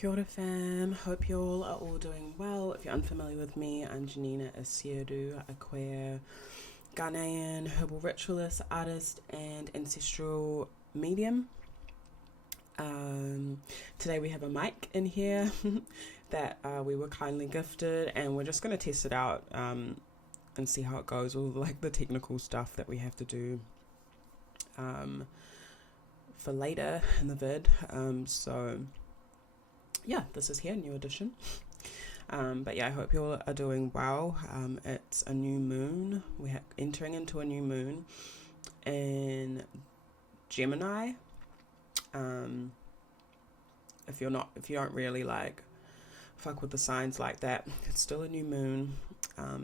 Kia ora fam, hope you all are all doing well. If you're unfamiliar with me, I'm Janina Asiedu, a queer Ghanaian herbal ritualist, artist and ancestral medium. Today we have a mic in here that we were kindly gifted, and we're just going to test it out and see how it goes, all like the technical stuff that we have to do for later in the vid. So yeah, this is here, new edition. But yeah, I hope you all are doing well. It's a new moon. We're entering into a new moon in Gemini. If you don't really like fuck with the signs like that, it's still a new moon.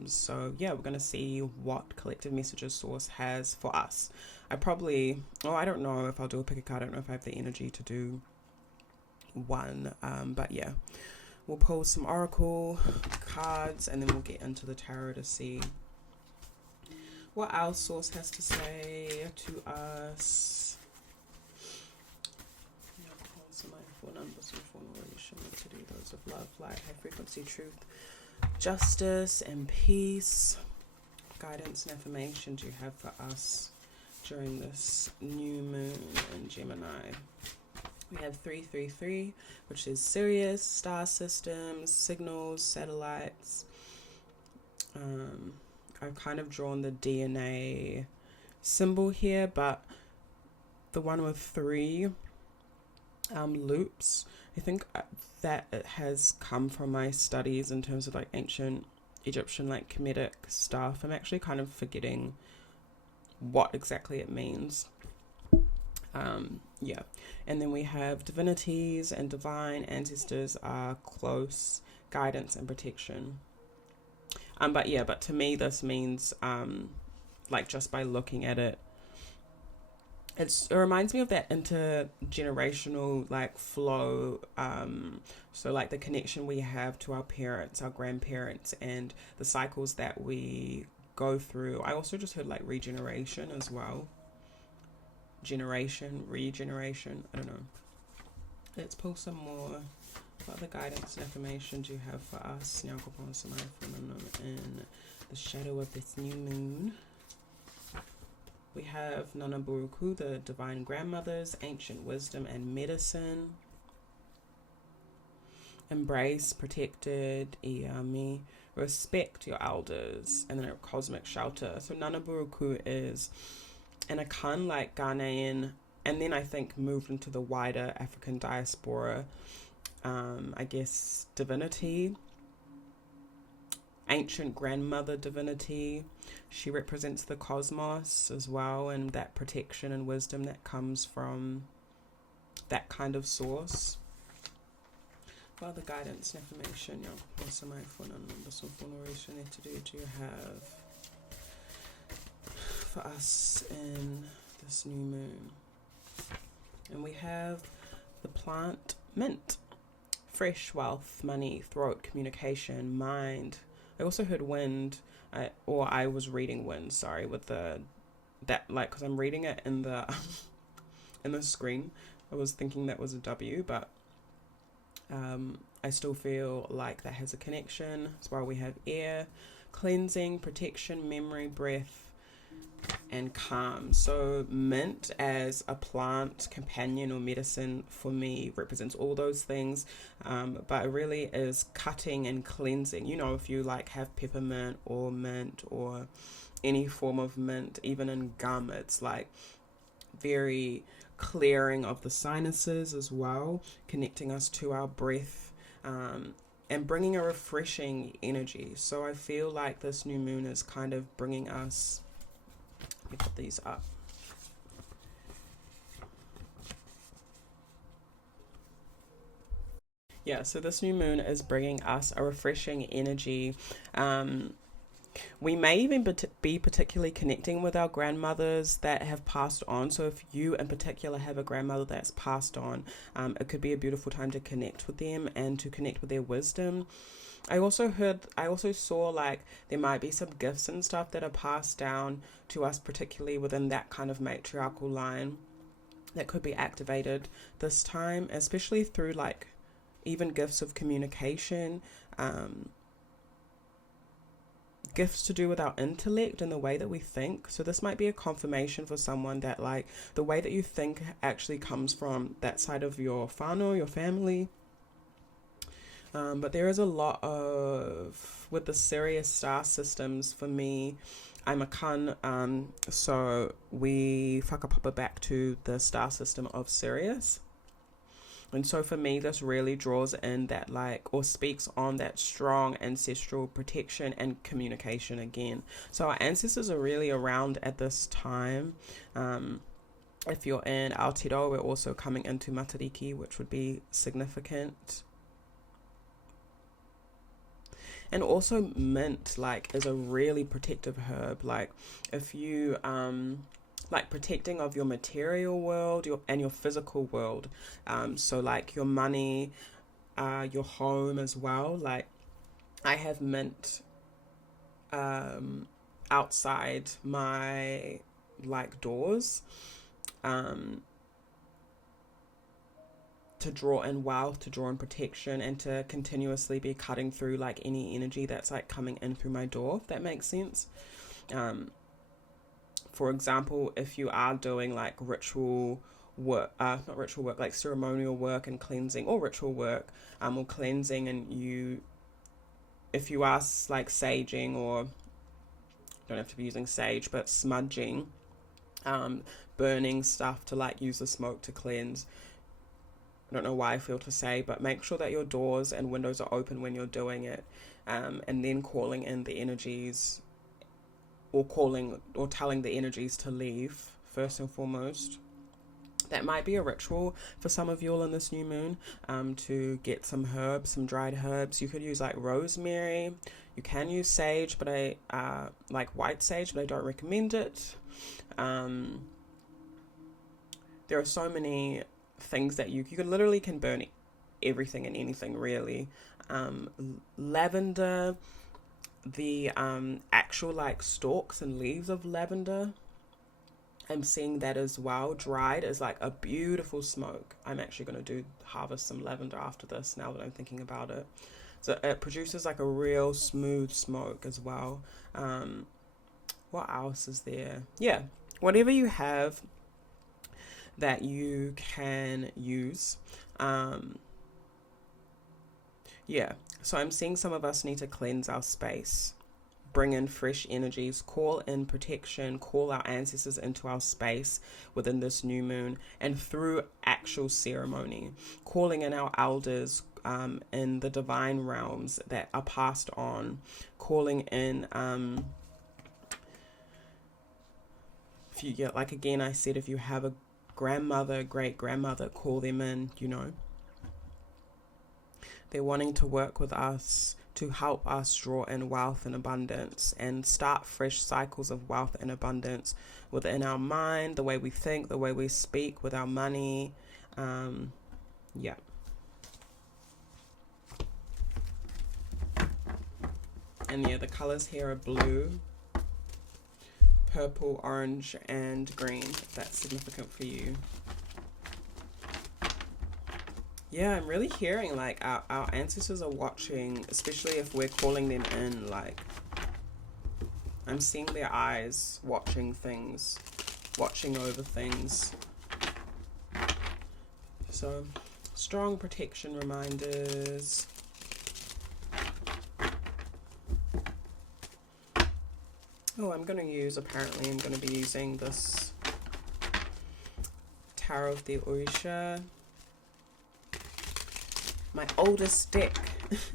So yeah, we're gonna see what collective messages source has for us. I don't know if I'll do a pick a card. I don't know if I have the energy to do one, but yeah, we'll pull some oracle cards and then we'll get into the tarot to see what our source has to say to us. Some four numbers and formulation to do those of love, light, high frequency, truth, justice, and peace. Guidance and affirmation do you have for us during this new moon in Gemini? We have 333, which is Sirius, star systems, signals, satellites. I've kind of drawn the DNA symbol here, but the one with three loops, I think that it has come from my studies in terms of like ancient Egyptian like Kemetic stuff. I'm actually kind of forgetting what exactly it means. Yeah, and then we have divinities and divine ancestors are close guidance and protection. But to me this means like just by looking at it, it reminds me of that intergenerational like flow, so like the connection we have to our parents, our grandparents, and the cycles that we go through. I also just heard like regeneration as well. Regeneration, I don't know. Let's pull some more. What other guidance and affirmation do you have for us in the shadow of this new moon? We have Nana Buruku, the divine grandmothers, ancient wisdom and medicine. Embrace, protected, Iyami, respect your elders, and then a cosmic shelter. So Nana Buruku is an Akan like Ghanaian, and then I think moved into the wider African diaspora, I guess divinity, ancient grandmother divinity. She represents the cosmos as well, and that protection and wisdom that comes from that kind of source. What other guidance and information do you have for us in this new moon? And we have the plant mint, fresh wealth, money, throat, communication, mind. I also heard wind, I was reading wind, sorry, with because I'm reading it in the in the screen. I was thinking that was a W, but I still feel like that has a connection. That's why we have air, cleansing, protection, memory, breath, and calm. So mint as a plant companion or medicine for me represents all those things, but it really is cutting and cleansing. You know, if you like have peppermint or mint or any form of mint, even in gum, it's like very clearing of the sinuses as well, connecting us to our breath, and bringing a refreshing energy. So I feel like this new moon is kind of bringing us, let me put these up. Yeah, so this new moon is bringing us a refreshing energy. We may even be particularly connecting with our grandmothers that have passed on. So if you in particular have a grandmother that's passed on, it could be a beautiful time to connect with them and to connect with their wisdom. I also saw like there might be some gifts and stuff that are passed down to us, particularly within that kind of matriarchal line, that could be activated this time, especially through like even gifts of communication, gifts to do with our intellect and the way that we think. So this might be a confirmation for someone that like the way that you think actually comes from that side of your whānau, your family. But there is a lot of, with the Sirius star systems, for me, I'm a kan, so we whakapapa back to the star system of Sirius. And so for me, this really draws in that like, or speaks on that strong ancestral protection and communication again. So our ancestors are really around at this time. If you're in Aotearoa, we're also coming into Matariki, which would be significant. And also mint, like, is a really protective herb. Like, if you, like, protecting of your material world and your physical world. So, like, your money, your home as well. Like, I have mint outside my, like, doors. To draw in wealth, to draw in protection, and to continuously be cutting through like any energy that's like coming in through my door, if that makes sense. For example, if you are doing like ritual work, not ritual work, like ceremonial work and cleansing, or ritual work, or cleansing, and if you are like saging, or don't have to be using sage, but smudging, burning stuff to like use the smoke to cleanse. I don't know why I feel to say, but make sure that your doors and windows are open when you're doing it, and then calling in the energies, or telling the energies to leave first and foremost. That might be a ritual for some of you all in this new moon, to get some herbs, some dried herbs. You could use like rosemary. You can use sage, but like white sage, but I don't recommend it. There are so many things that you literally can burn everything and anything, really. Lavender, the actual like stalks and leaves of lavender, I'm seeing that as well, dried, as like a beautiful smoke. I'm actually going to harvest some lavender after this, now that I'm thinking about it. So it produces like a real smooth smoke as well. What else is there? Yeah, whatever you have that you can use. Yeah, so I'm seeing some of us need to cleanse our space, bring in fresh energies, call in protection, call our ancestors into our space within this new moon, and through actual ceremony, calling in our elders in the divine realms that are passed on, calling in if you get, like, again, I said, if you have a grandmother, great grandmother, call them in. They're wanting to work with us to help us draw in wealth and abundance and start fresh cycles of wealth and abundance within our mind, the way we think, the way we speak, with our money. Yeah. And yeah, the colors here are blue, purple, orange, and green, if that's significant for you. Yeah, I'm really hearing like our ancestors are watching, especially if we're calling them in. Like, I'm seeing their eyes watching things, watching over things. So, strong protection reminders. Oh, I'm going to be using this Tarot of the Orisha, my oldest deck. If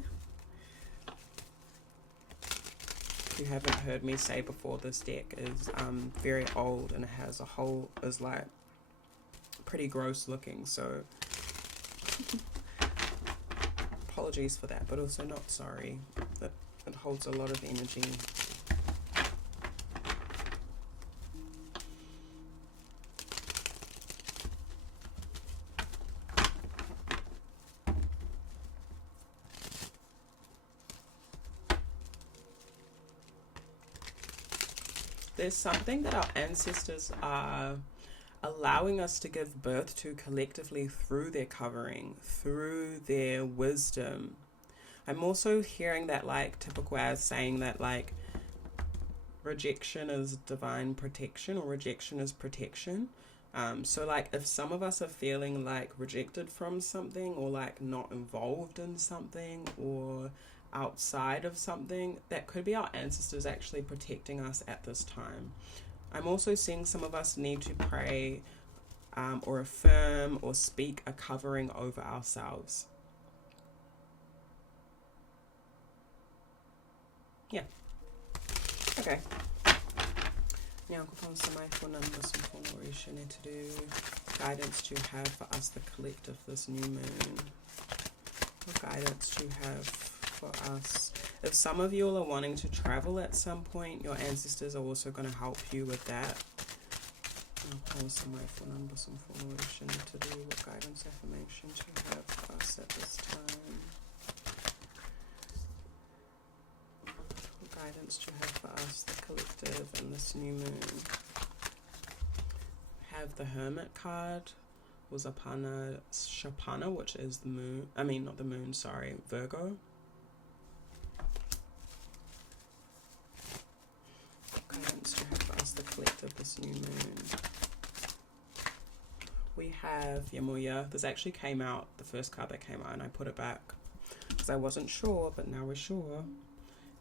you haven't heard me say before, this deck is very old, and it has is like pretty gross looking, so apologies for that, but also not sorry. That it holds a lot of energy. There's something that our ancestors are allowing us to give birth to collectively through their covering, through their wisdom. I'm also hearing that like typical as saying that like rejection is divine protection, or rejection is protection. So like if some of us are feeling like rejected from something, or like not involved in something, or outside of something, that could be our ancestors actually protecting us at this time. I'm also seeing some of us need to pray or affirm or speak a covering over ourselves. Yeah. Okay. Guidance to have for us, the collective, this new moon. What guidance to have for us? If some of you are wanting to travel at some point, your ancestors are also going to help you with that. What guidance, affirmation to have for us at this time? What guidance to have for us, the collective, and this new moon? Have the Hermit card, was Apana Shapana, which is the moon, not the moon, sorry, Virgo. Guidance to have for us, the collective, this new moon. We have Yamuya. This actually came out, the first card that came out, and I put it back because I wasn't sure, but now we're sure.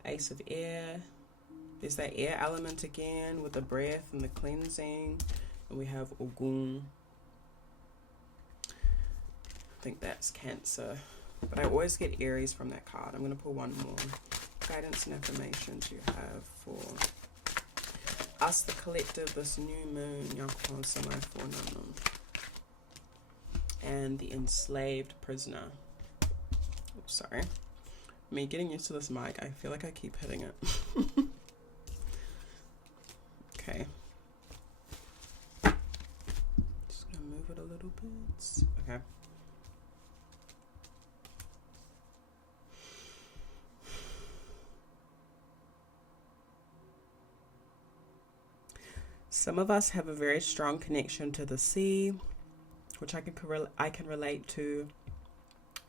Ace of Air. There's that air element again with the breath and the cleansing. And we have Ogun. I think that's Cancer. But I always get Aries from that card. I'm going to pull one more. Guidance and affirmations you have for us, the collective, this new moon. And the enslaved prisoner. Oops, sorry. Me getting used to this mic, I feel like I keep hitting it. Okay. Just gonna move it a little bit. Okay. Some of us have a very strong connection to the sea, which I can relate to.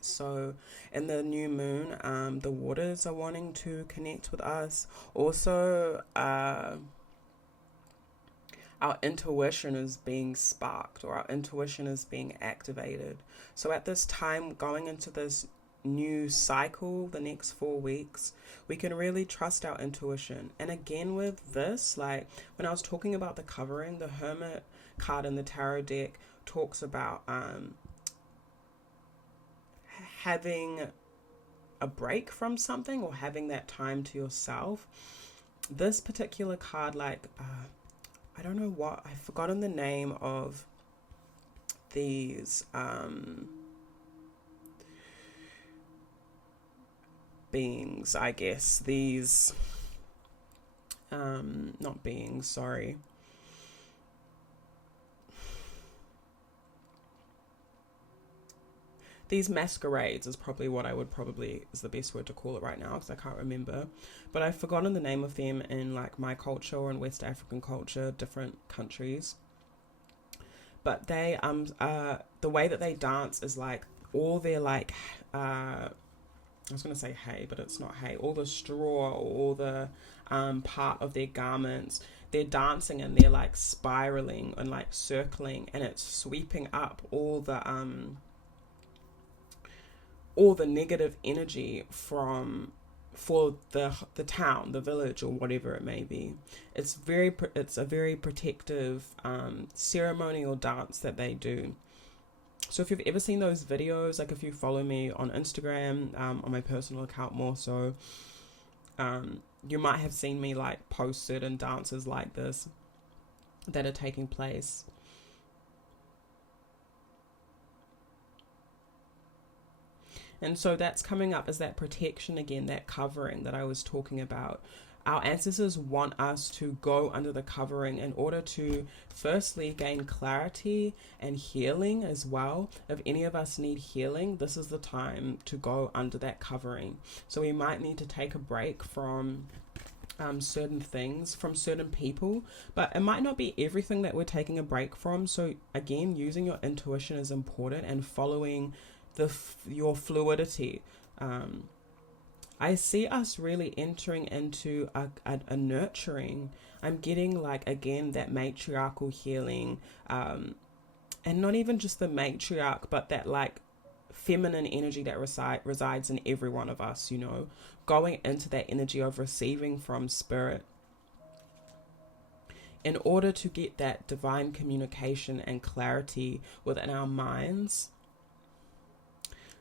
So in the new moon, the waters are wanting to connect with us. Also, our intuition is being sparked, or our intuition is being activated. So at this time, going into this new cycle, the next 4 weeks, we can really trust our intuition. And again with this, like when I was talking about the covering, the Hermit card in the tarot deck talks about having a break from something, or having that time to yourself. This particular card, like I don't know what, I've forgotten the name of these beings, I guess. These not beings, sorry. These masquerades is probably what I would is the best word to call it right now, because I can't remember. But I've forgotten the name of them in like my culture, or in West African culture, different countries. But they the way that they dance is like all their like I was going to say hay, but it's not hay. All the straw, all the part of their garments, they're dancing and they're like spiraling and like circling, and it's sweeping up all the negative energy for the town, the village, or whatever it may be. It's a very protective ceremonial dance that they do. So if you've ever seen those videos, like if you follow me on Instagram, on my personal account more so, you might have seen me like post certain dances like this that are taking place. And so that's coming up as that protection again, that covering that I was talking about. Our ancestors want us to go under the covering in order to firstly gain clarity and healing as well. If any of us need healing, this is the time to go under that covering. So we might need to take a break from certain things from certain people, but it might not be everything that we're taking a break from. So again, using your intuition is important, and following your fluidity. I see us really entering into a nurturing. I'm getting like, again, that matriarchal healing, and not even just the matriarch, but that like feminine energy that resides in every one of us, you know, going into that energy of receiving from spirit in order to get that divine communication and clarity within our minds.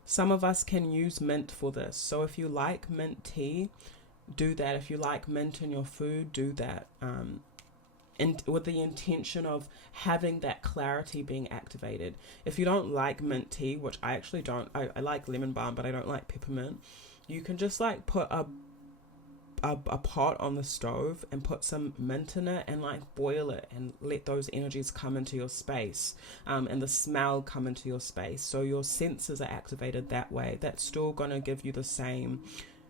Some of us can use mint for this. So if you like mint tea, do that. If you like mint in your food, do that. And with the intention of having that clarity being activated. If you don't like mint tea, which I actually don't, I like lemon balm, but I don't like peppermint, you can just like put a pot on the stove and put some mint in it and like boil it and let those energies come into your space, and the smell come into your space. So your senses are activated that way. That's still going to give you the same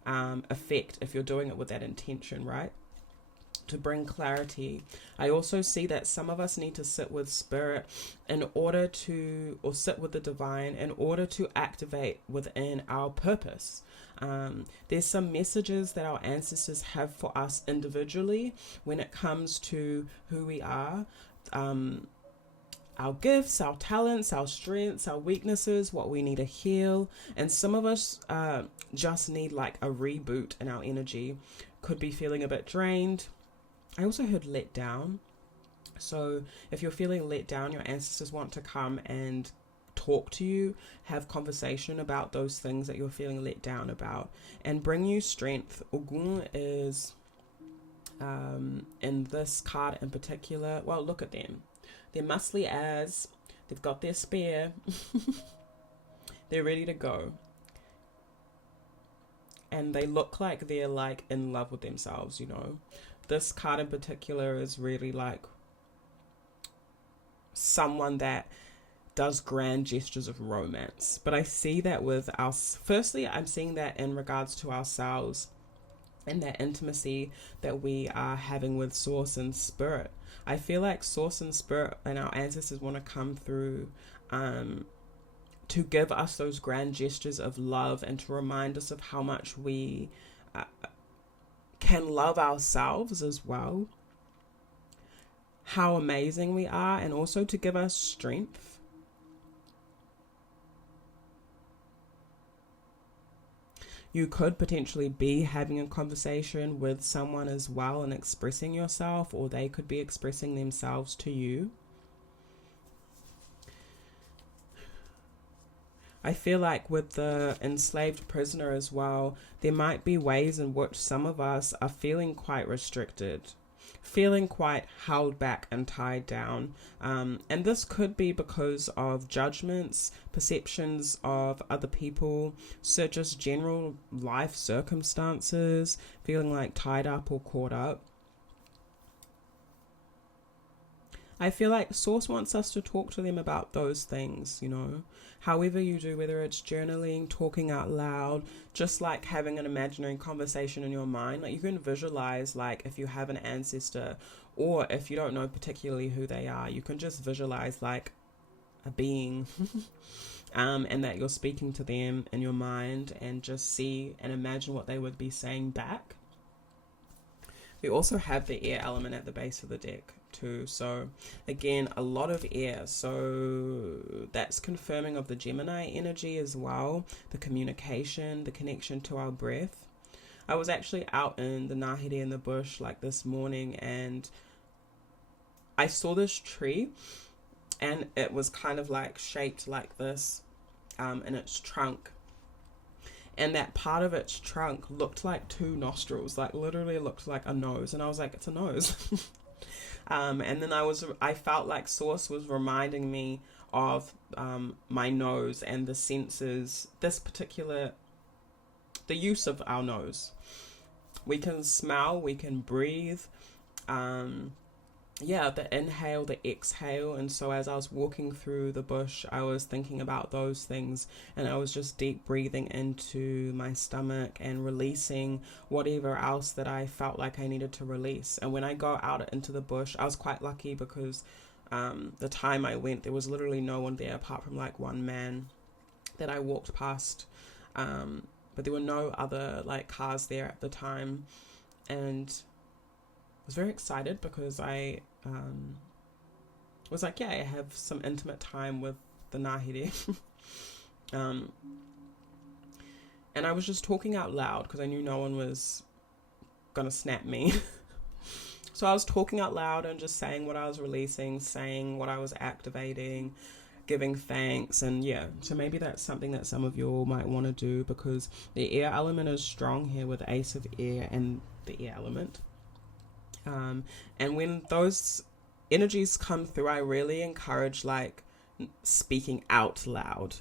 effect if you're doing it with that intention, right? To bring clarity. I also see that some of us need to sit with spirit in order to, or sit with the divine in order to activate within our purpose. There's some messages that our ancestors have for us individually when it comes to who we are, our gifts, our talents, our strengths, our weaknesses, what we need to heal. And some of us just need like a reboot in our energy. Could be feeling a bit drained. I also heard let down. So if you're feeling let down, your ancestors want to come and talk to you, have conversation about those things that you're feeling let down about, and bring you strength. Ogun is, in this card in particular, well, look at them. They're muscly as, they've got their spear, they're ready to go. And they look like they're like in love with themselves, you know. This card in particular is really like someone that does grand gestures of romance. But I see that with us. Firstly, I'm seeing that in regards to ourselves and that intimacy that we are having with Source and Spirit. I feel like Source and Spirit and our ancestors want to come through to give us those grand gestures of love and to remind us of how much we can love ourselves as well, how amazing we are, and also to give us strength. You could potentially be having a conversation with someone as well and expressing yourself, or they could be expressing themselves to you. I feel like with the enslaved prisoner as well, there might be ways in which some of us are feeling quite restricted, feeling quite held back and tied down. And this could be because of judgments, perceptions of other people, so just general life circumstances, feeling like tied up or caught up. I feel like Source wants us to talk to them about those things, you know, however you do, whether it's journaling, talking out loud, just like having an imaginary conversation in your mind. Like you can visualize, like if you have an ancestor, or if you don't know particularly who they are, you can just visualize like a being and that you're speaking to them in your mind, and just see and imagine what they would be saying back. We also have the air element at the base of the deck too. So again, a lot of air. So that's confirming of the Gemini energy as well. The communication, the connection to our breath. I was actually out in the Ngāhere in the bush like this morning, and I saw this tree, and it was kind of like shaped like this in its trunk. And that part of its trunk looked like two nostrils, like literally looked like a nose. And I was like, it's a nose. And then I felt like Source was reminding me of my nose and the senses, the use of our nose. We can smell, we can breathe. the inhale, the exhale. And so as I was walking through the bush, I was thinking about those things, and I was just deep breathing into my stomach and releasing whatever else that I felt like I needed to release. And when I go out into the bush, I was quite lucky because the time I went, there was literally no one there apart from like one man that I walked past. But there were no other like cars there at the time. And I was very excited because I was like, yeah, I have some intimate time with the Ngāhere. And I was just talking out loud because I knew no one was going to snap me. So I was talking out loud and just saying what I was releasing, saying what I was activating, giving thanks. And yeah, so maybe that's something that some of you all might want to do, because the air element is strong here with Ace of Air and the air element. And when those energies come through, I really encourage like speaking out loud.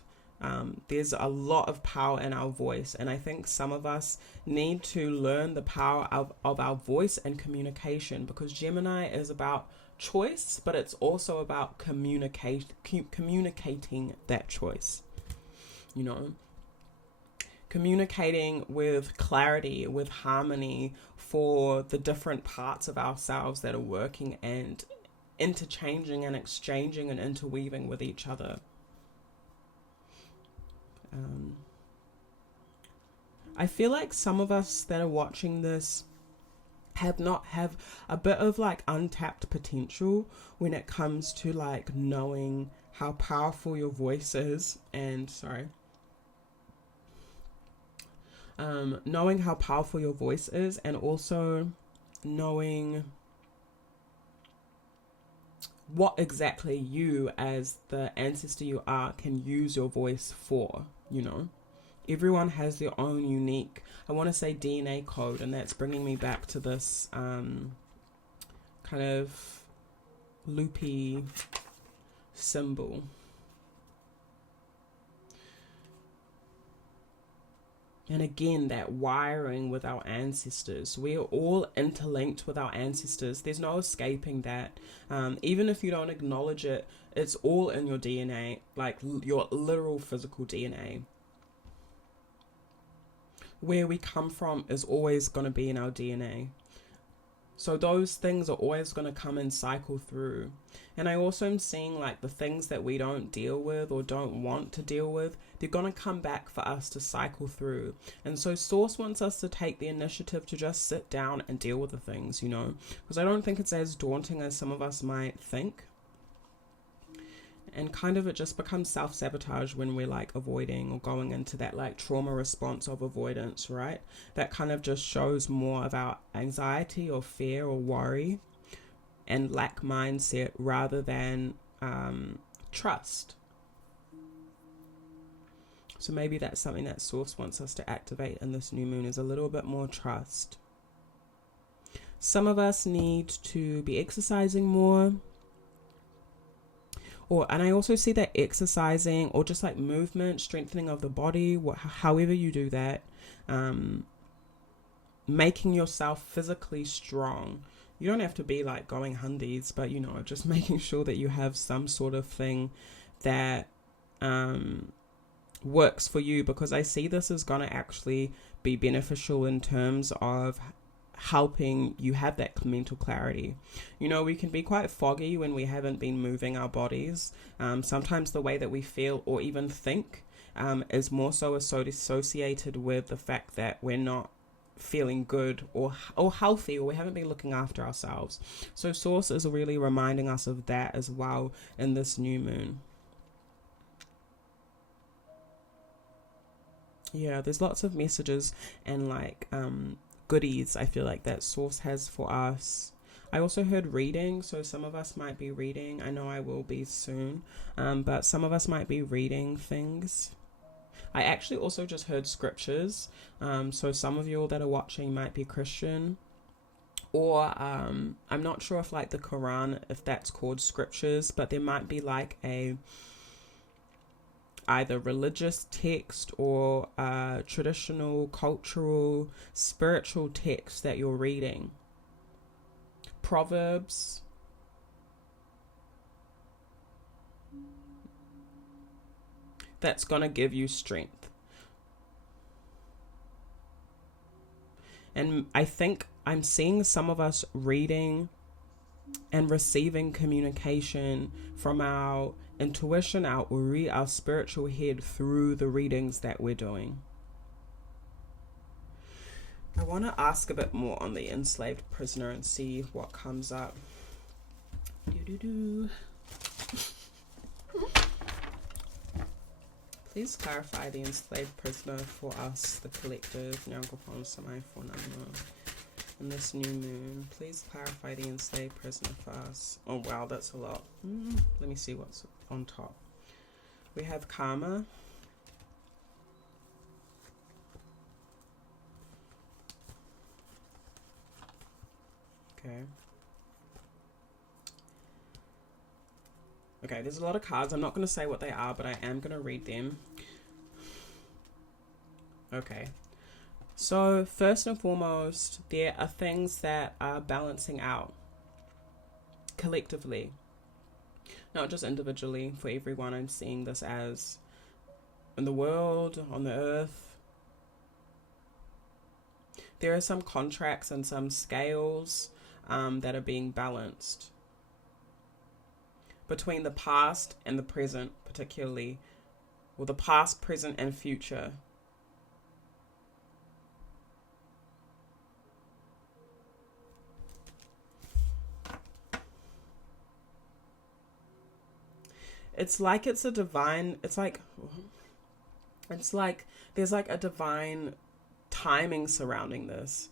There's a lot of power in our voice, and I think some of us need to learn the power of our voice and communication, because Gemini is about choice, but it's also about communicating that choice, you know, communicating with clarity, with harmony for the different parts of ourselves that are working and interchanging and exchanging and interweaving with each other. I feel like some of us that are watching this have a bit of like untapped potential when it comes to like knowing how powerful your voice is, and knowing how powerful your voice is, and also knowing what exactly you as the ancestor you are can use your voice for, you know. Everyone has their own unique, I want to say DNA code, and that's bringing me back to this kind of loopy symbol. And again, that wiring with our ancestors. We are all interlinked with our ancestors. There's no escaping that. Even if you don't acknowledge it, it's all in your DNA, like your literal physical DNA. Where we come from is always going to be in our DNA. So those things are always going to come and cycle through. And I also am seeing like the things that we don't deal with or don't want to deal with, they're going to come back for us to cycle through. And so Source wants us to take the initiative to just sit down and deal with the things, you know, because I don't think it's as daunting as some of us might think. And kind of it just becomes self-sabotage when we're like avoiding or going into that like trauma response of avoidance, right? That kind of just shows more of our anxiety or fear or worry and lack mindset rather than trust. So maybe that's something that Source wants us to activate in this new moon, is a little bit more trust. Some of us need to be exercising more. And I also see that exercising or just like movement, strengthening of the body, however you do that, making yourself physically strong. You don't have to be like going hundies, but you know, just making sure that you have some sort of thing that works for you, because I see this is going to actually be beneficial in terms of helping you have that mental clarity. You know, we can be quite foggy when we haven't been moving our bodies. Sometimes the way that we feel or even think is more so associated with the fact that we're not feeling good or healthy, or we haven't been looking after ourselves. So Source is really reminding us of that as well in this new moon. Yeah, there's lots of messages and like goodies I feel like that Source has for us. I also heard reading, so some of us might be reading. I know I will be soon, but some of us might be reading things. I actually also just heard scriptures, so some of you all that are watching might be Christian, or I'm not sure if like the Quran, if that's called scriptures, but there might be like a either religious text or traditional, cultural, spiritual text that you're reading. Proverbs, that's going to give you strength. And I think I'm seeing some of us reading and receiving communication from our intuition, our uri, our spiritual head through the readings that we're doing. I want to ask a bit more on the enslaved prisoner and see what comes up. Please clarify the enslaved prisoner for us, the collective. In this new moon, please clarify the enslaved prisoner for us. Oh wow, that's a lot. Let me see what's on top. We have karma. Okay, there's a lot of cards. I'm not going to say what they are, but I am going to read them. Okay. So, first and foremost, there are things that are balancing out collectively, not just individually. For everyone, I'm seeing this as in the world, on the earth. There are some contracts and some scales that are being balanced between the past and the present, particularly, or the past, present, and future. It's like there's like a divine timing surrounding this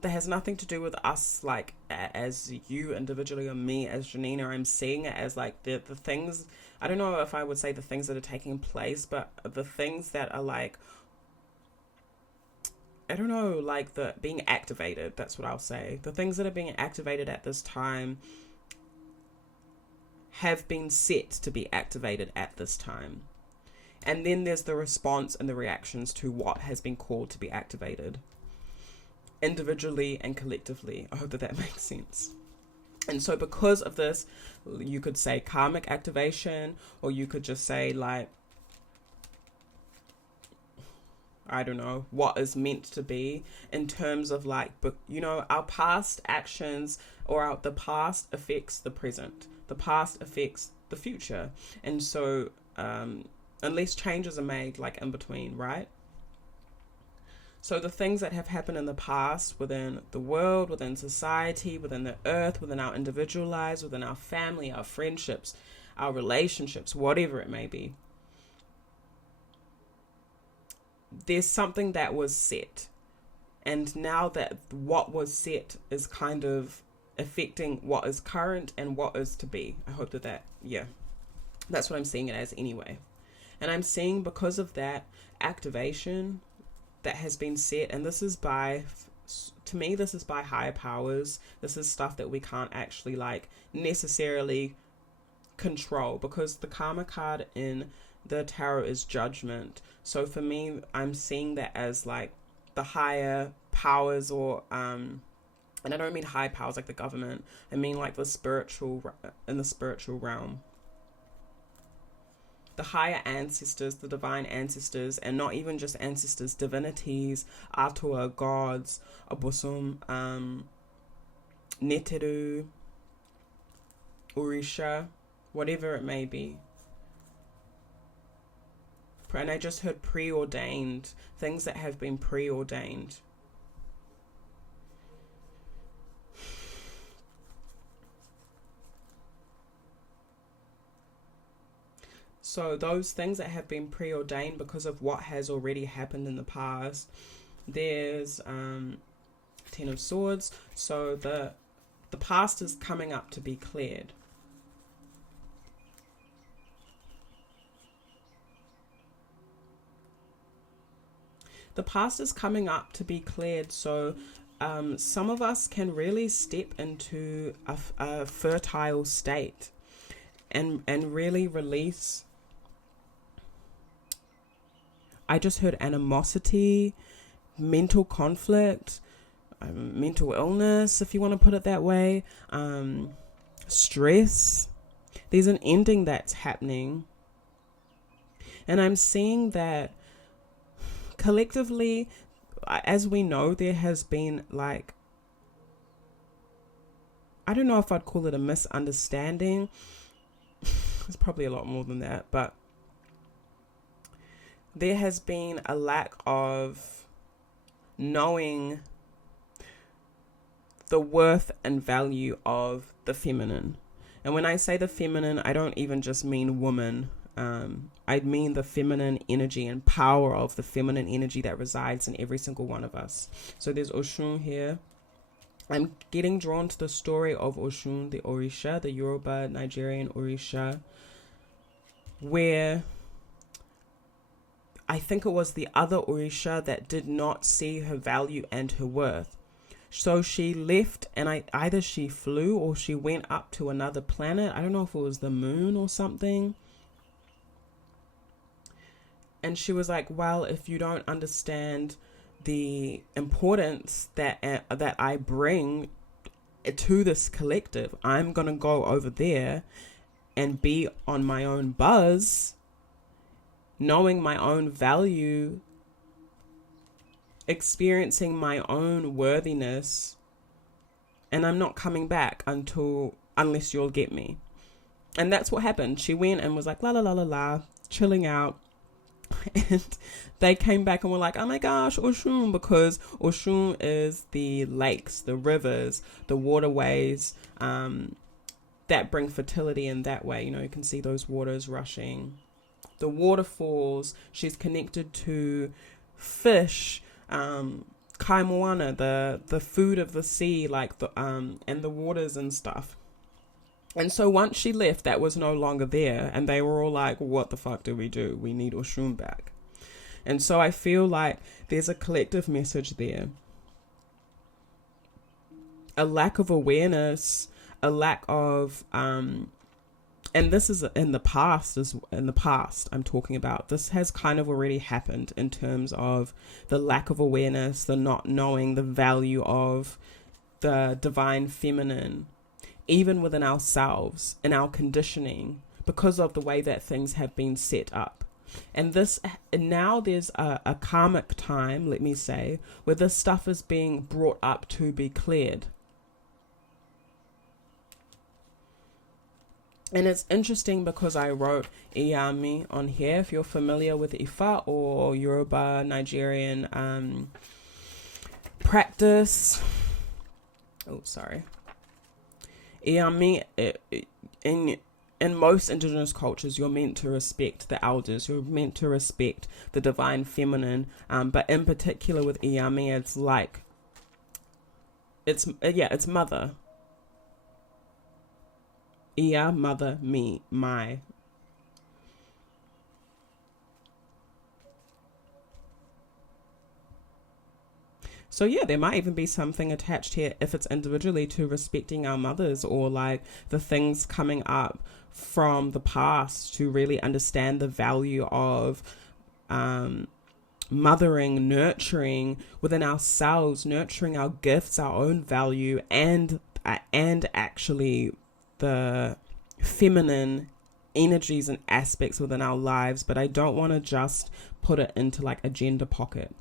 that has nothing to do with us, like as you individually or me as Janina. I'm seeing it as like the things, I don't know if I would say the things that are taking place, but the things that are like, I don't know, like the being activated, that's what I'll say. The things that are being activated at this time have been set to be activated at this time. And then there's the response and the reactions to what has been called to be activated, individually and collectively. I hope that makes sense. And so because of this, you could say karmic activation, or you could just say like, I don't know, what is meant to be in terms of like, you know, our past actions or the past affects the present. The past affects the future. And so unless changes are made like in between, right? So the things that have happened in the past within the world, within society, within the earth, within our individual lives, within our family, our friendships, our relationships, whatever it may be, there's something that was set. And now that what was set is kind of affecting what is current and what is to be. I hope that that's what I'm seeing it as anyway. And I'm seeing because of that activation that has been set, and this is by higher powers. This is stuff that we can't actually like necessarily control, because the karma card in the tarot is judgment. So for me, I'm seeing that as like the higher powers, or and I don't mean high powers like the government. I mean like the spiritual realm. The higher ancestors, the divine ancestors, and not even just ancestors, divinities, atua, gods, abusum, neteru, orisha, whatever it may be. And I just heard preordained, things that have been preordained. So those things that have been preordained because of what has already happened in the past. There's Ten of Swords. So the past is coming up to be cleared. The past is coming up to be cleared. So some of us can really step into a fertile state and really release. I just heard animosity, mental conflict, mental illness, if you want to put it that way, stress. There's an ending that's happening. And I'm seeing that collectively, as we know, there has been like, I don't know if I'd call it a misunderstanding. It's probably a lot more than that, but there has been a lack of knowing the worth and value of the feminine. And when I say the feminine, I don't even just mean woman. I mean the feminine energy and power of the feminine energy that resides in every single one of us. So there's Oshun here. I'm getting drawn to the story of Oshun, the Orisha, the Yoruba Nigerian Orisha, where I think it was the other Orisha that did not see her value and her worth. So she left, and either she flew or she went up to another planet. I don't know if it was the moon or something. And she was like, well, if you don't understand the importance that I bring to this collective, I'm going to go over there and be on my own buzz, knowing my own value, experiencing my own worthiness, and I'm not coming back unless you'll get me. And that's what happened. She went and was like, la la la la la, chilling out. And they came back and were like, oh my gosh, Oshun, because Oshun is the lakes, the rivers, the waterways that bring fertility in that way. You know, you can see those waters rushing, the waterfalls. She's connected to fish, kaimoana, the food of the sea, like the and the waters and stuff. And so once she left, that was no longer there. And they were all like, what the fuck do? We need Oshun back. And so I feel like there's a collective message there. A lack of awareness, a lack of, and this is in the past, I'm talking about. This has kind of already happened in terms of the lack of awareness, the not knowing the value of the divine feminine, even within ourselves, in our conditioning, because of the way that things have been set up. And now there's a karmic time, let me say, where this stuff is being brought up to be cleared. And it's interesting because I wrote Iyami on here. If you're familiar with Ifa or Yoruba Nigerian practice. Oh, sorry. Iyami, in most indigenous cultures, you're meant to respect the elders. You're meant to respect the divine feminine. But in particular with Iyami, it's like, it's mother. Iya, mother, me, my. So yeah, there might even be something attached here if it's individually to respecting our mothers, or like the things coming up from the past to really understand the value of mothering, nurturing within ourselves, nurturing our gifts, our own value, and actually the feminine energies and aspects within our lives. But I don't want to just put it into like a gender pocket.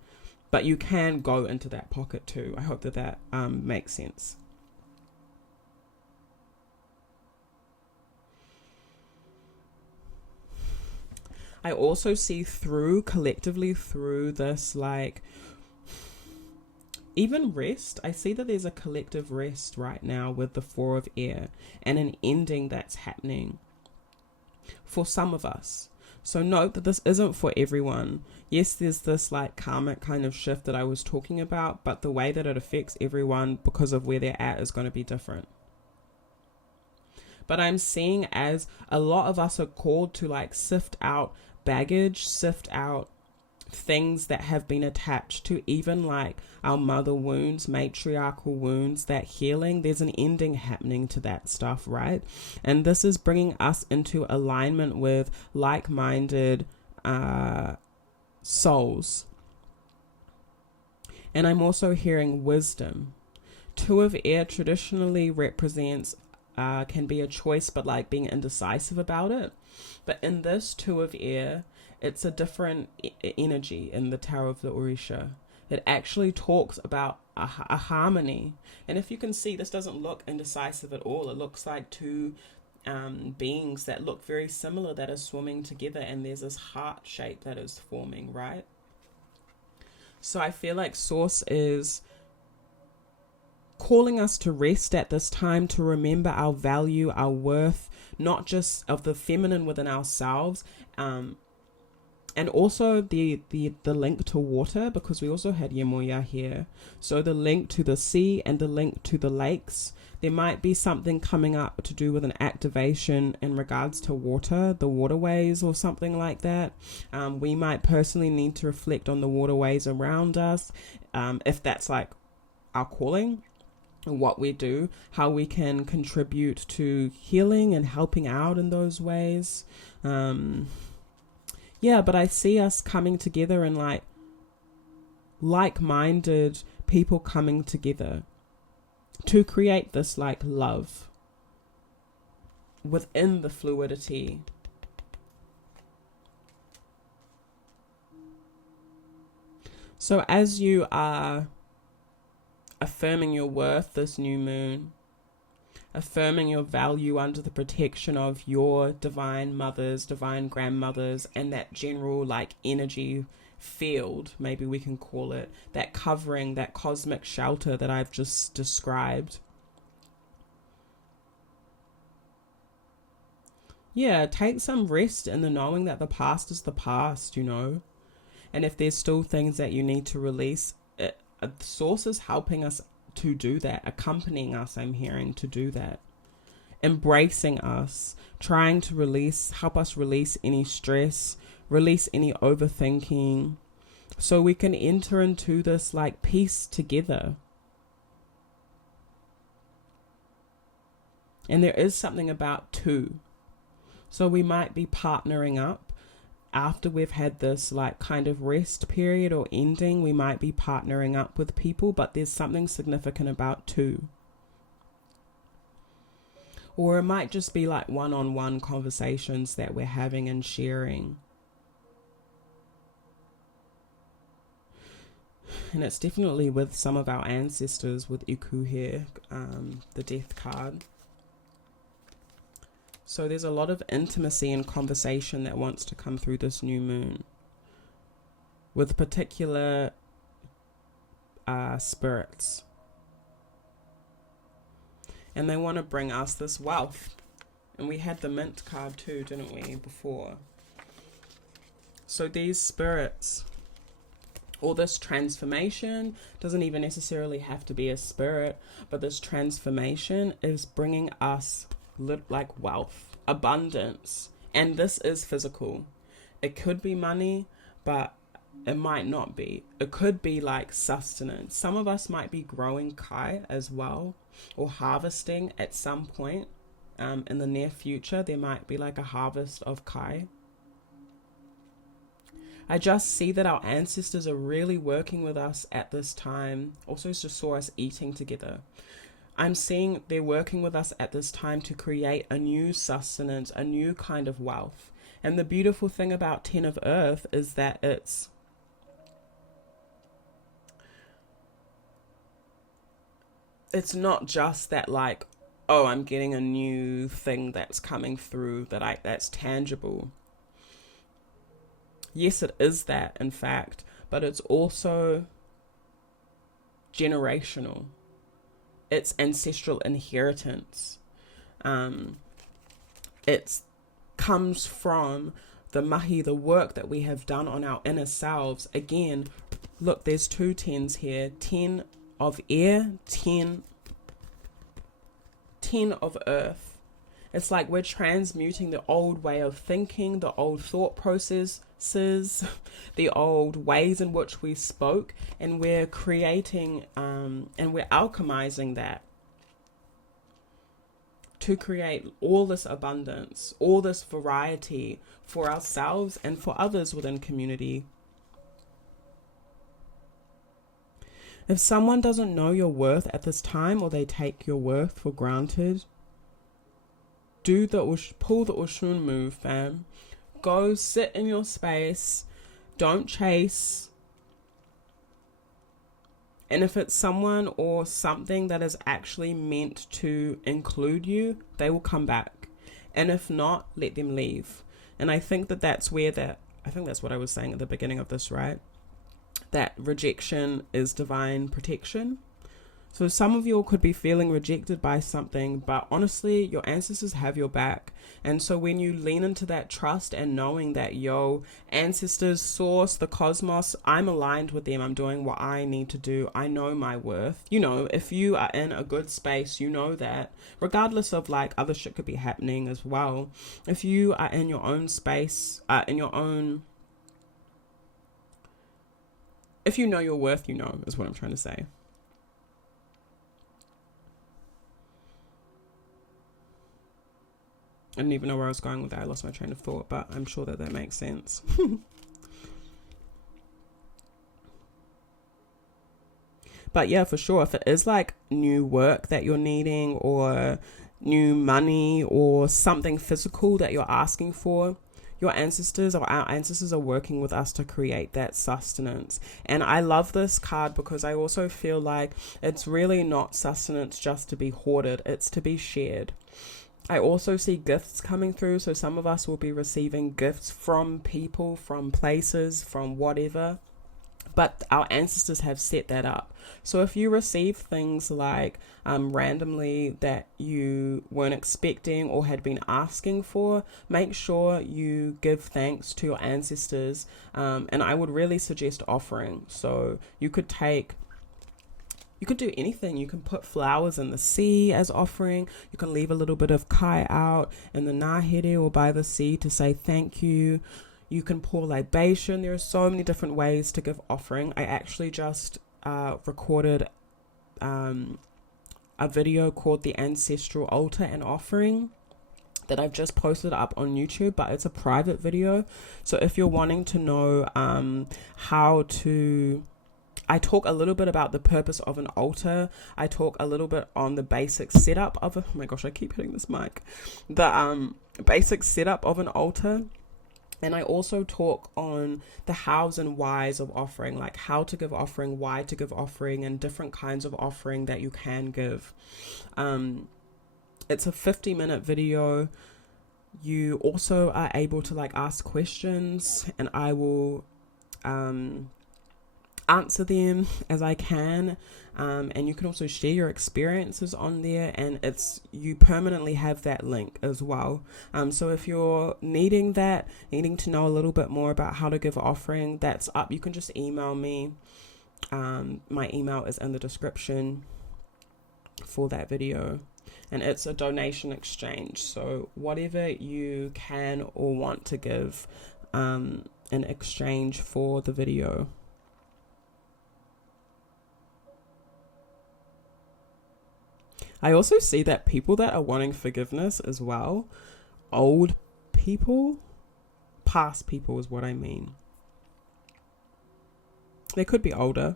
But you can go into that pocket too. I hope that makes sense. I also see collectively through this, like, even rest. I see that there's a collective rest right now with the 4 of air and an ending that's happening for some of us. So note that this isn't for everyone. Yes, there's this like karmic kind of shift that I was talking about, but the way that it affects everyone because of where they're at is going to be different. But I'm seeing as a lot of us are called to like sift out baggage, sift out things that have been attached to even like our mother wounds, matriarchal wounds, that healing. There's an ending happening to that stuff, right? And this is bringing us into alignment with like-minded souls. And I'm also hearing wisdom. 2 of air traditionally represents can be a choice, but like being indecisive about it. But in this 2 of air, It's a different energy in the Tarot of the Orisha. It actually talks about a harmony. And if you can see, this doesn't look indecisive at all. It looks like two beings that look very similar that are swimming together, and there's this heart shape that is forming, right? So I feel like Source is calling us to rest at this time, to remember our value, our worth, not just of the feminine within ourselves, and also the link to water, because we also had Yemoya here. So the link to the sea and the link to the lakes. There might be something coming up to do with an activation in regards to water, the waterways or something like that. We might personally need to reflect on the waterways around us, if that's like our calling, what we do, how we can contribute to healing and helping out in those ways. Yeah, but I see us coming together and like-minded people coming together to create this like love within the fluidity. So as you are affirming your worth this new moon, affirming your value under the protection of your divine mothers, divine grandmothers, and that general like energy field, maybe we can call it, that covering, that cosmic shelter that I've just described. Yeah, take some rest in the knowing that the past is the past, you know, and if there's still things that you need to release, Source is helping us to do that, accompanying us, I'm hearing, to do that, embracing us, trying to help us release any stress, release any overthinking, so we can enter into this like peace together. And there is something about two, so we might be partnering up after we've had this like kind of rest period or ending. We might be partnering up with people, but there's something significant about two. Or it might just be like one-on-one conversations that we're having and sharing. And it's definitely with some of our ancestors, with Iku here, the death card. So there's a lot of intimacy and conversation that wants to come through this new moon with particular spirits. And they want to bring us this wealth. And we had the Mint card too, didn't we, before? So these spirits, or this transformation, doesn't even necessarily have to be a spirit, but this transformation is bringing us like wealth, abundance, and this is physical. It could be money, but it might not be. It could be like sustenance. Some of us might be growing kai as well, or harvesting at some point in the near future. There might be like a harvest of kai. I just see that our ancestors are really working with us at this time. Also just saw us eating together. I'm seeing they're working with us at this time to create a new sustenance, a new kind of wealth. And the beautiful thing about 10 of Earth is that it's not just that like, oh, I'm getting a new thing that's coming through that's tangible. Yes, it is that, in fact, but it's also generational. It's ancestral inheritance. It comes from the mahi, the work that we have done on our inner selves. Again, look, there's 2 10s here. 10 of air, 10 of earth. It's like we're transmuting the old way of thinking, the old thought processes, the old ways in which we spoke, and we're creating and we're alchemizing that to create all this abundance, all this variety for ourselves and for others within community. If someone doesn't know your worth at this time, or they take your worth for granted, pull the Oshun move, fam. Go sit in your space. Don't chase. And if it's someone or something that is actually meant to include you, they will come back. And if not, let them leave. And I think that's where I think that's what I was saying at the beginning of this, right? That rejection is divine protection. So some of you could be feeling rejected by something, but honestly, your ancestors have your back. And so when you lean into that trust and knowing that, ancestors, source, the cosmos, I'm aligned with them. I'm doing what I need to do. I know my worth. If you are in a good space, that regardless of like other shit could be happening as well. If you are in your own space, if you know your worth, is what I'm trying to say. I didn't even know where I was going with that. I lost my train of thought, but I'm sure that makes sense. But yeah, for sure, if it is like new work that you're needing or new money or something physical that you're asking for, your ancestors or our ancestors are working with us to create that sustenance. And I love this card because I also feel like it's really not sustenance just to be hoarded. It's to be shared. I also see gifts coming through. So some of us will be receiving gifts from people, from places, from whatever. But our ancestors have set that up. So if you receive things like randomly that you weren't expecting or had been asking for, make sure you give thanks to your ancestors. And I would really suggest offering. So you could do anything. You can put flowers in the sea as offering. You can leave a little bit of kai out in the nahere or by the sea to say thank you. You can pour libation. There are so many different ways to give offering. I actually just recorded a video called The Ancestral Altar and Offering that I've just posted up on YouTube, but it's a private video. So if you're wanting to know I talk a little bit about the purpose of an altar. I talk a little bit on the basic setup of oh my gosh, I keep hitting this mic. The basic setup of an altar. And I also talk on the hows and whys of offering, like how to give offering, why to give offering, and different kinds of offering that you can give. It's a 50-minute video. You also are able to like ask questions, and I will answer them as I can, and you can also share your experiences on there, and you permanently have that link as well. So if you're needing to know a little bit more about how to give offering, that's up. You can just email me. My email is in the description for that video, and it's a donation exchange. So whatever you can or want to give in exchange for the video. I also see that people that are wanting forgiveness as well, old people, past people is what I mean. They could be older,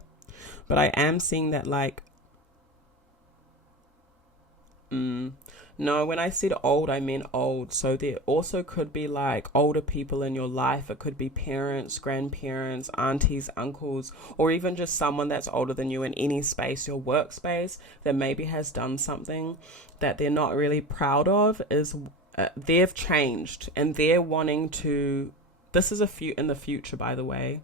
but I am seeing that like, no, when I said old, I meant old. So there also could be like older people in your life. It could be parents, grandparents, aunties, uncles, or even just someone that's older than you in any space, your workspace, that maybe has done something that they're not really proud of. They've changed and they're wanting to, this is in the future, by the way.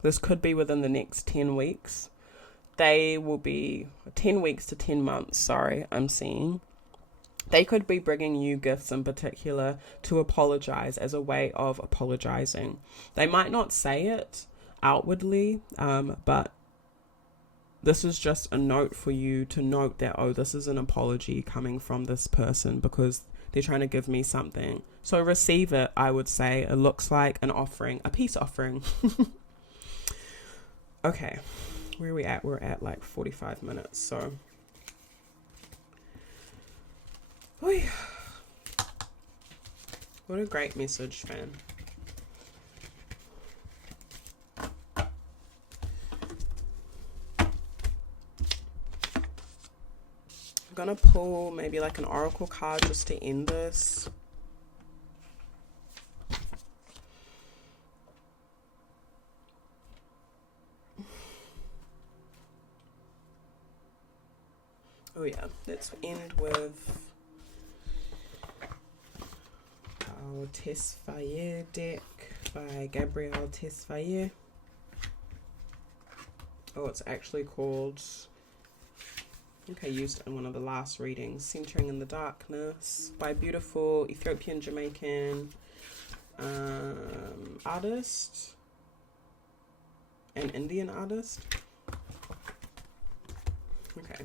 This could be within the next 10 weeks. They will be 10 weeks to 10 months, I'm seeing. They could be bringing you gifts in particular to apologize as a way of apologizing. They might not say it outwardly, but this is just a note for you to note that, this is an apology coming from this person because they're trying to give me something. So receive it, I would say. It looks like an offering, a peace offering. Okay. Where are we at? We're at like 45 minutes. So, what a great message, man. I'm gonna pull maybe like an oracle card just to end this. Oh yeah, let's end with our Tesfaye deck by Gabrielle Tesfaye. Oh, it's actually called, I think I used it in one of the last readings, Centering in the Darkness, by beautiful Ethiopian Jamaican artist and Indian artist. Okay.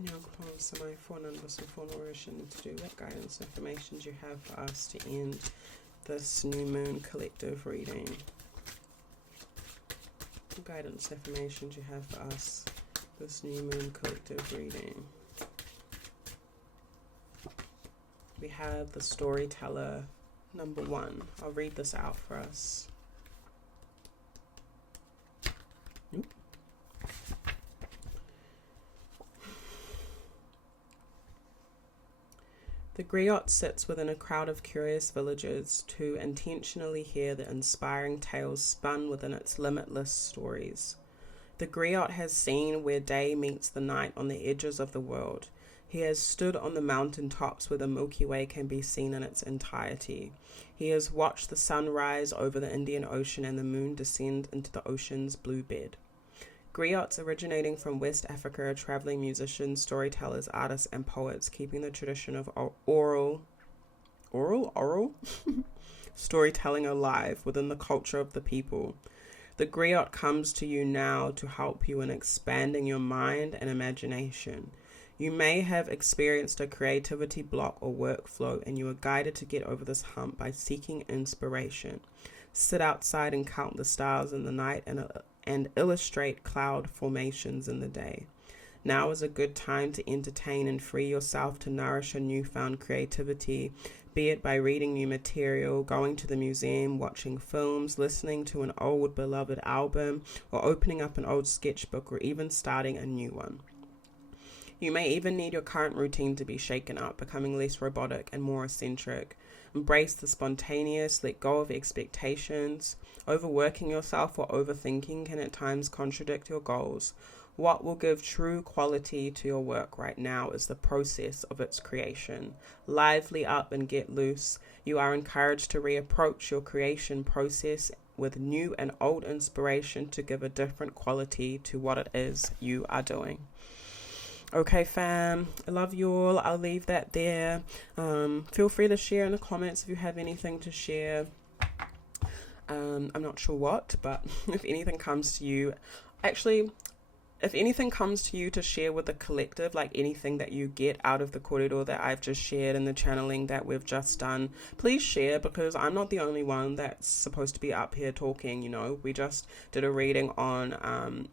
Now close my phone and listen for nourishing to do what guidance affirmations you have for us to end this new moon collective reading. What guidance affirmations you have for us this new moon collective reading. We have the storyteller number 1. I'll read this out for us. The griot sits within a crowd of curious villagers to intentionally hear the inspiring tales spun within its limitless stories. The griot has seen where day meets the night on the edges of the world. He has stood on the mountain tops where the Milky Way can be seen in its entirety. He has watched the sun rise over the Indian Ocean and the moon descend into the ocean's blue bed. Griots originating from West Africa are traveling musicians, storytellers, artists, and poets, keeping the tradition of oral storytelling alive within the culture of the people. The griot comes to you now to help you in expanding your mind and imagination. You may have experienced a creativity block or workflow, and you are guided to get over this hump by seeking inspiration. Sit outside and count the stars in the night and illustrate cloud formations in the day. Now is a good time to entertain and free yourself to nourish a newfound creativity, be it by reading new material, going to the museum, watching films, listening to an old beloved album, or opening up an old sketchbook, or even starting a new one. You may even need your current routine to be shaken up, becoming less robotic and more eccentric. Embrace the spontaneous, let go of expectations. Overworking yourself or overthinking can at times contradict your goals. What will give true quality to your work right now is the process of its creation. Lively up and get loose. You are encouraged to reapproach your creation process with new and old inspiration to give a different quality to what it is you are doing. Okay, fam, I love you all. I'll leave that there. Feel free to share in the comments if you have anything to share. I'm not sure what, but if anything comes to you, if anything comes to you to share with the collective, like anything that you get out of the koutou that I've just shared and the channeling that we've just done, please share, because I'm not the only one that's supposed to be up here talking. You know, we just did a reading on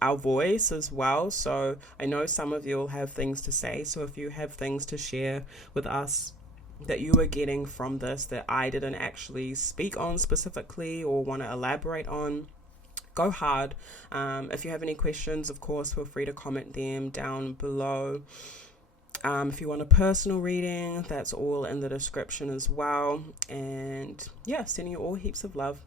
our voice as well, so I know some of you will have things to say. So if you have things to share with us that you are getting from this that I didn't actually speak on specifically or want to elaborate on, go hard. If you have any questions, of course, feel free to comment them down below. If you want a personal reading, that's all in the description as well. And yeah, sending you all heaps of love.